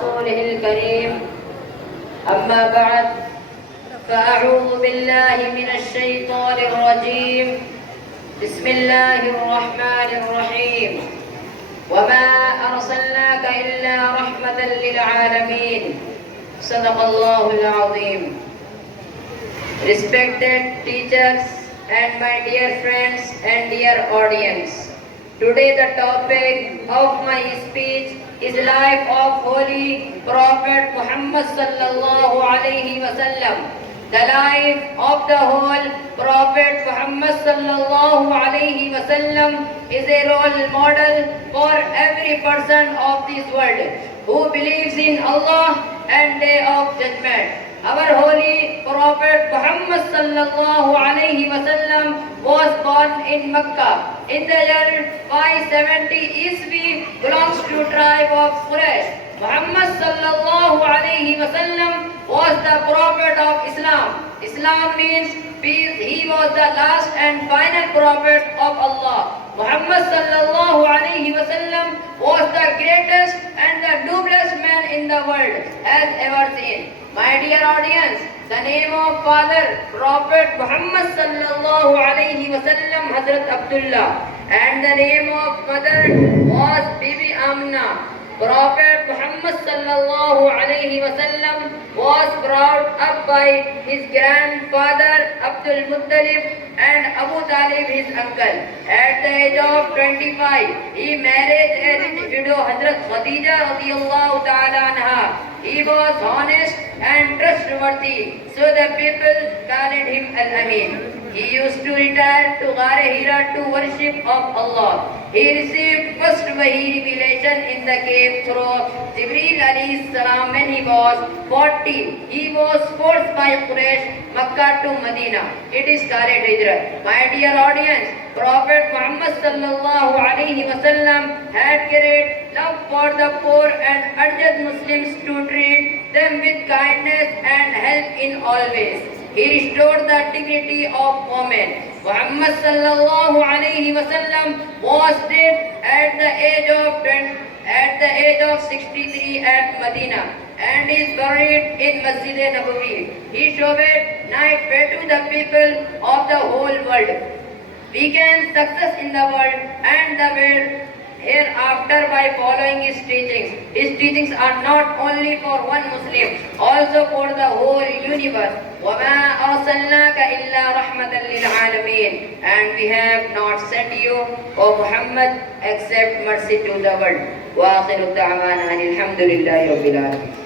رسوله الكريم أما بعد فأعوذ بالله من الشيطان الرجيم بسم الله الرحمن الرحيم وما أرسلناك إلا رحمة للعالمين صدق الله العظيم. Respected teachers and my dear friends and dear audience, today the topic of my speech is life of Holy Prophet Muhammad sallallahu alaihi wasallam. The life of the whole Prophet Muhammad sallallahu alaihi wasallam is a role model for every person of this world who believes in Allah and Day of Judgment. Our holy Prophet Muhammad sallallahu alaihi wasallam was born in Mecca in the year 570 Iswi, belongs to tribe of Quraysh. Muhammad sallallahu alaihi wasallam was the prophet of Islam. Islam means peace. He was the last and final prophet of Allah. Muhammad sallallahu alaihi wasallam was the greatest and the noblest man in the world as ever seen. My dear audience, the name of father Prophet Muhammad sallallahu alaihi wasallam Hazrat Abdullah, and the name of mother was Bibi Amna. Prophet Muhammad sallallahu alaihi wasallam was brought up by his grandfather Abdul Muttalib and Abu Talib his uncle. At the age of 25, he married a rich widow Hazrat Khadija radiyallahu ta'ala anha. He was honest and trustworthy, so the people called him Al-Amin. He used to retire to Ghar Hira to worship of Allah. He received first Wahi revelation in the cave through Jibreel alayhi salam when he was 40. He was forced by Quraysh, Makkah to Medina. It is called Hijrah. My dear audience, Prophet Muhammad sallallahu alaihi wasallam had great love for the poor and urged Muslims to treat them with kindness and help in all ways. He restored the dignity of women. Muhammad sallallahu alaihi wasallam was dead at the age of 63 at Medina and is buried in Masjid Nabawi. He showed night way to the people of the whole world. We can success in the world and the world hereafter by following his teachings. His teachings are not only for one Muslim, also for the whole universe. وَمَا أَرْسَلْنَاكَ إِلَّا رَحْمَةً لِلْعَالَمِينَ. And we have not sent you, O Muhammad, except mercy to the world. وَآخِرُ الدَّعْوَانَ أَنِ الْحَمْدُ لِلَّهِ رَبِّ الْعَالَمِينَ.